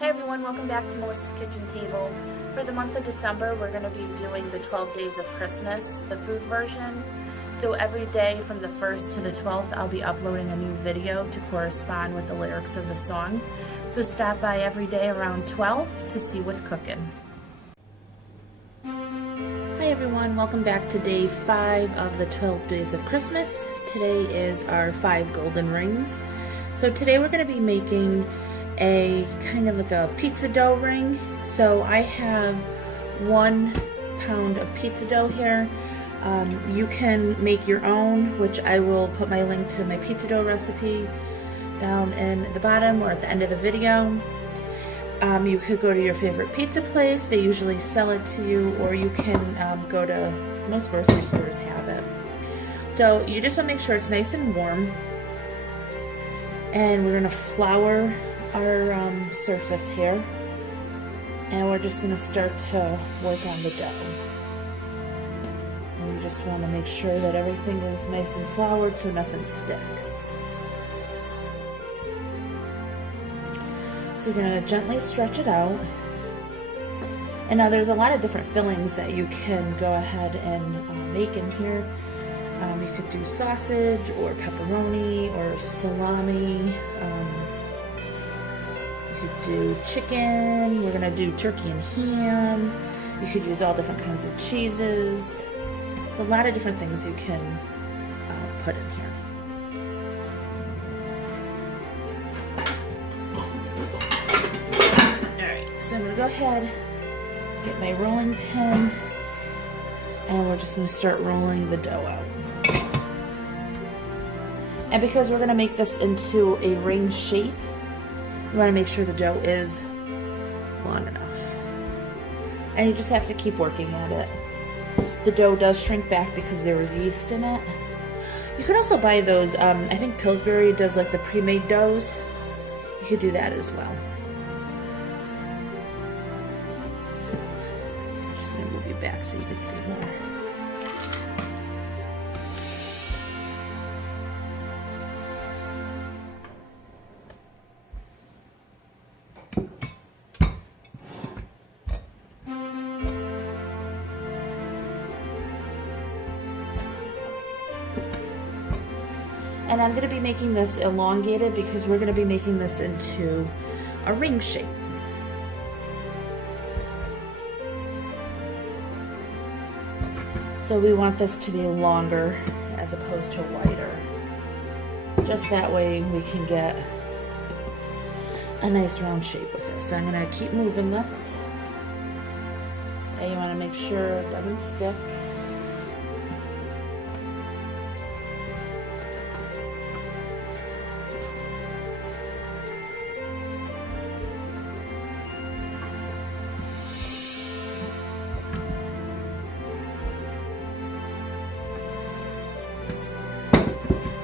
Hey everyone, welcome back to Melissa's Kitchen Table. For the month of December, we're going to be doing the 12 Days of Christmas, the food version. So every day from the 1st to the 12th, I'll be uploading a new video to correspond with the lyrics of the song. So stop by every day around 12 to see what's cooking. Hi everyone, welcome back to day 5 of the 12 Days of Christmas. Today is our 5 golden rings. So today we're going to be making a kind of like a pizza dough ring. So I have 1 pound of pizza dough here. You can make your own, which I will put my link to my pizza dough recipe down in the bottom or at the end of the video. You could go to your favorite pizza place, they usually sell it to you, or you can go to, most grocery stores have it. So you just want to make sure it's nice and warm. And we're going to flour our surface here, and we're just going to start to work on the dough. And we just want to make sure that everything is nice and floured so nothing sticks. So you're going to gently stretch it out. And now there's a lot of different fillings that you can go ahead and make in here. You could do sausage or pepperoni or salami. You could do chicken. We're gonna do turkey and ham. You could use all different kinds of cheeses. There's a lot of different things you can put in here. Alright, so I'm gonna go ahead, get my rolling pin, and we're just gonna start rolling the dough out. And because we're going to make this into a ring shape, you want to make sure the dough is long enough. And you just have to keep working at it. The dough does shrink back because there was yeast in it. You could also buy those, I think Pillsbury does like the pre-made doughs. You could do that as well. I'm just going to move you back so you can see more. And I'm going to be making this elongated because we're going to be making this into a ring shape. So we want this to be longer as opposed to wider. Just that way we can get a nice round shape with this. So I'm going to keep moving this. And you want to make sure it doesn't stick.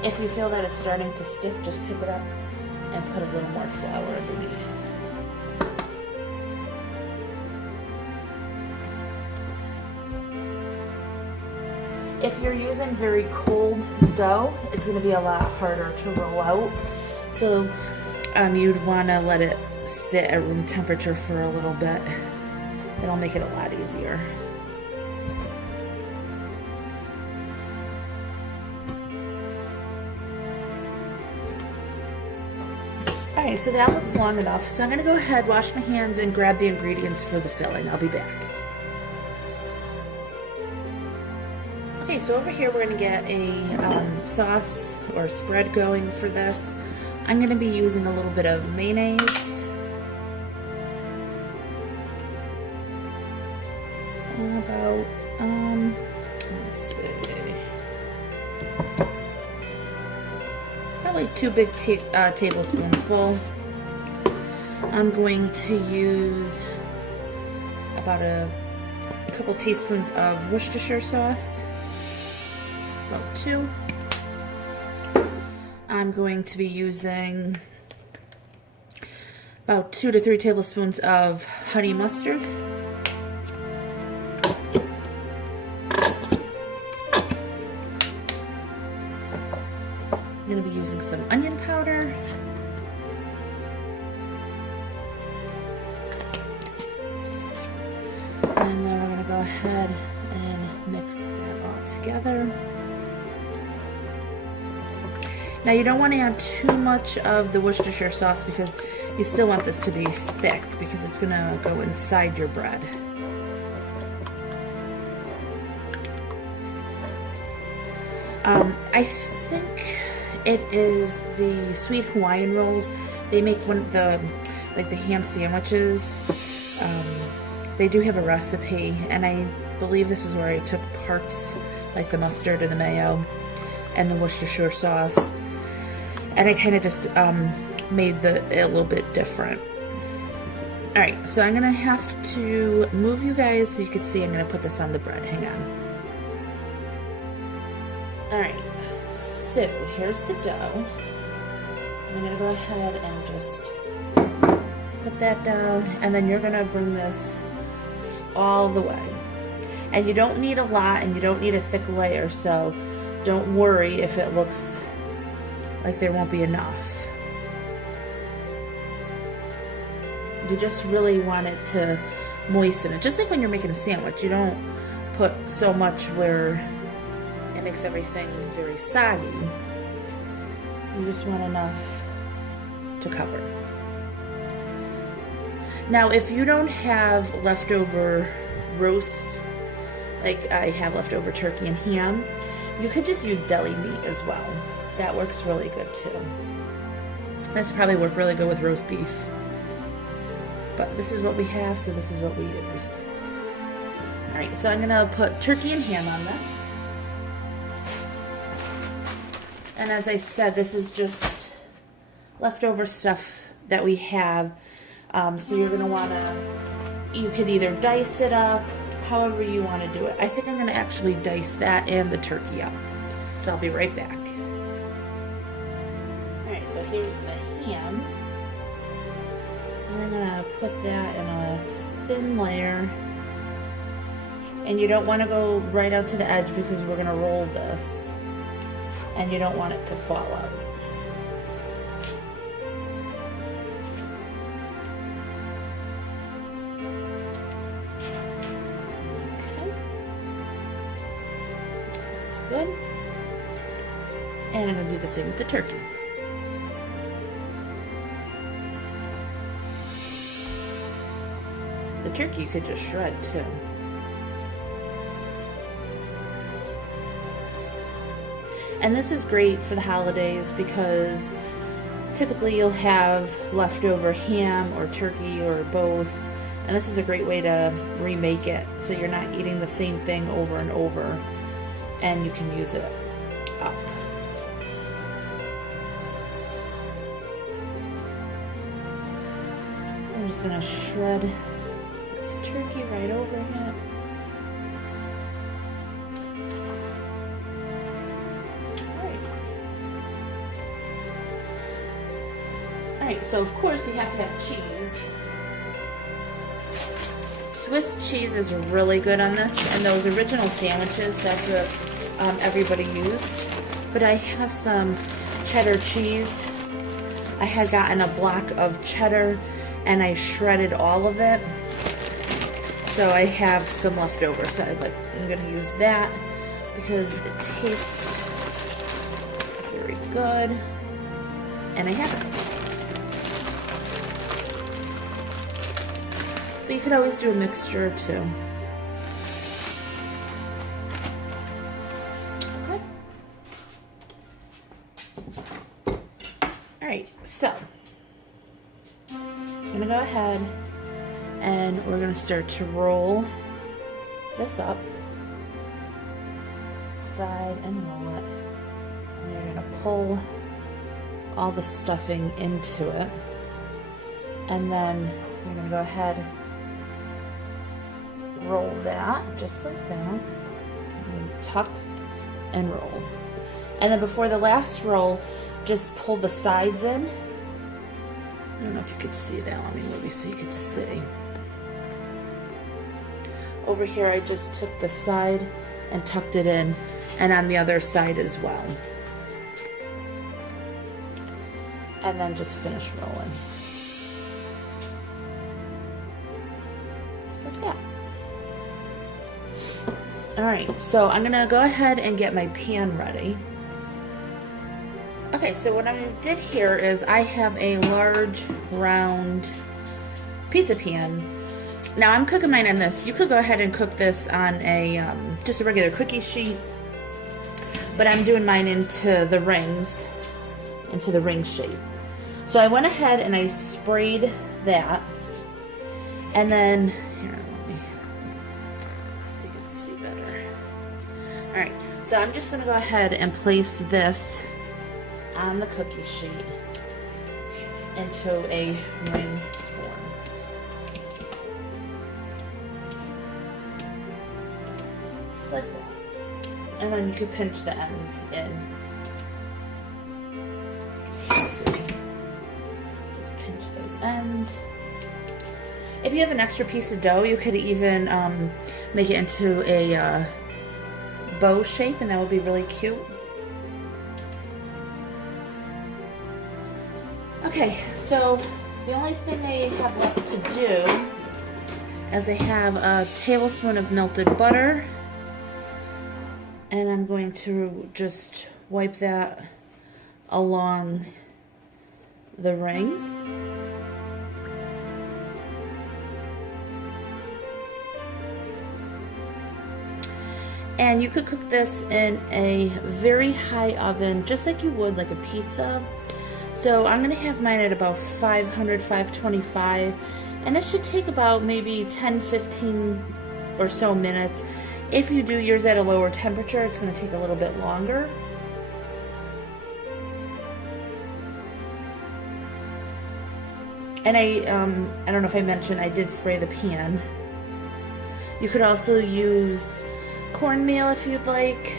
If you feel that it's starting to stick, just pick it up and put a little more flour underneath. If you're using very cold dough, it's going to be a lot harder to roll out. So you'd want to let it sit at room temperature for a little bit. It'll make it a lot easier. Alright, so that looks long enough. So I'm going to go ahead, wash my hands, and grab the ingredients for the filling. I'll be back. Okay, so over here we're going to get a sauce or spread going for this. I'm going to be using a little bit of mayonnaise. About, let's see, probably 2 big tablespoonful. I'm going to use about a couple teaspoons of Worcestershire sauce, about 2. I'm going to be using about 2 to 3 tablespoons of honey mustard. I'm going to be using some onion powder. ahead and mix that all together. Now you don't want to add too much of the Worcestershire sauce because you still want this to be thick because it's going to go inside your bread. I think it is the Sweet Hawaiian rolls. They make one of the, like the ham sandwiches. They do have a recipe, and I believe this is where I took parts, like the mustard and the mayo and the Worcestershire sauce, and I kind of just made it a little bit different. All right, so I'm gonna have to move you guys so you can see. I'm gonna put this on the bread. Hang on. All right, so here's the dough. I'm gonna go ahead and just put that down, and then you're gonna bring this all the way. And you don't need a lot, and you don't need a thick layer, so don't worry if it looks like there won't be enough. You just really want it to moisten it, just like when you're making a sandwich. You don't put so much where it makes everything very soggy. You just want enough to cover. Now, if you don't have leftover roast, like I have leftover turkey and ham, you could just use deli meat as well. That works really good too. This would probably work really good with roast beef. But this is what we have, so this is what we use. All right, so I'm gonna put turkey and ham on this. And as I said, this is just leftover stuff that we have. So you're gonna wanna, you could either dice it up, however you wanna do it. I think I'm gonna actually dice that and the turkey up. So I'll be right back. All right, so here's the ham. And I'm gonna put that in a thin layer. And you don't wanna go right out to the edge because we're gonna roll this. And you don't want it to fall out. Good. And I'm going to do the same with the turkey. The turkey you could just shred too. And this is great for the holidays because typically you'll have leftover ham or turkey or both. And this is a great way to remake it so you're not eating the same thing over and over. And you can use it up. So I'm just gonna shred this turkey right over it. All right, so of course you have to have cheese. Swiss cheese is really good on this, and those original sandwiches, that's what everybody used. But I have some cheddar cheese. I had gotten a block of cheddar and I shredded all of it. So I have some left over, so I'm gonna use that because it tastes very good. And I have it. But you could always do a mixture too. Okay. Alright, so I'm gonna go ahead and we're gonna start to roll this up. Side and roll it. And you're gonna pull all the stuffing into it. And then you're gonna go ahead, roll that just like that, and tuck and roll. And then before the last roll, just pull the sides in. I don't know if you could see that. Let me move you so you could see. Over here, I just took the side and tucked it in, and on the other side as well. And then just finish rolling. Just like that. Alright, so I'm gonna go ahead and get my pan ready. Okay, so what I did here is I have a large round pizza pan. Now I'm cooking mine on this. You could go ahead and cook this on a just a regular cookie sheet, but I'm doing mine into the rings, into the ring shape. So I went ahead and I sprayed that, and then here, let me so you can see better. All right, so I'm just gonna go ahead and place this on the cookie sheet into a ring form. Just like that. And then you can pinch the ends in. Just pinch those ends. If you have an extra piece of dough, you could even make it into a bow shape, and that would be really cute. Okay, so the only thing I have left to do is I have a tablespoon of melted butter, and I'm going to just wipe that along the ring. And you could cook this in a very high oven, just like you would like a pizza. So I'm gonna have mine at about 500, 525, and it should take about maybe 10, 15 or so minutes. If you do yours at a lower temperature, it's gonna take a little bit longer. And I don't know if I mentioned, I did spray the pan. You could also use cornmeal if you'd like.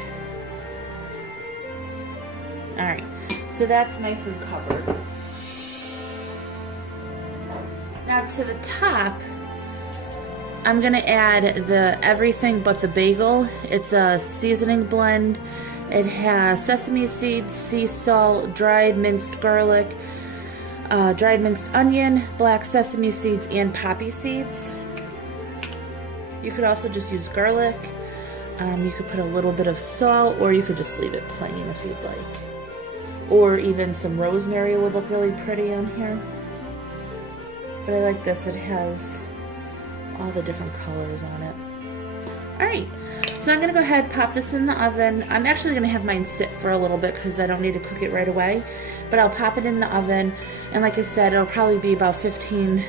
All right, so that's nice and covered. Now to the top, I'm gonna add the everything but the bagel. It's a seasoning blend. It has sesame seeds, sea salt, dried minced garlic, dried minced onion, black sesame seeds, and poppy seeds. You could also just use garlic. You could put a little bit of salt, or you could just leave it plain if you'd like. Or even some rosemary would look really pretty on here. But I like this, it has all the different colors on it. Alright, so I'm gonna go ahead and pop this in the oven. I'm actually gonna have mine sit for a little bit because I don't need to cook it right away. But I'll pop it in the oven, and like I said, it'll probably be about 15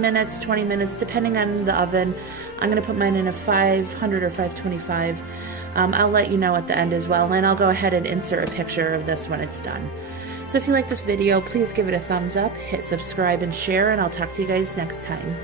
minutes, 20 minutes, depending on the oven. I'm gonna put mine in a 500 or 525. I'll let you know at the end as well, and I'll go ahead and insert a picture of this when it's done. So if you like this video, please give it a thumbs up, hit subscribe and share, and I'll talk to you guys next time.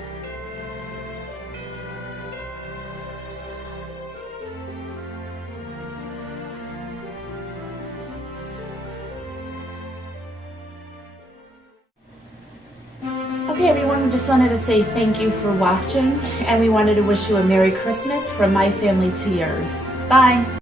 Okay everyone, just wanted to say thank you for watching, and we wanted to wish you a Merry Christmas from my family to yours. Bye!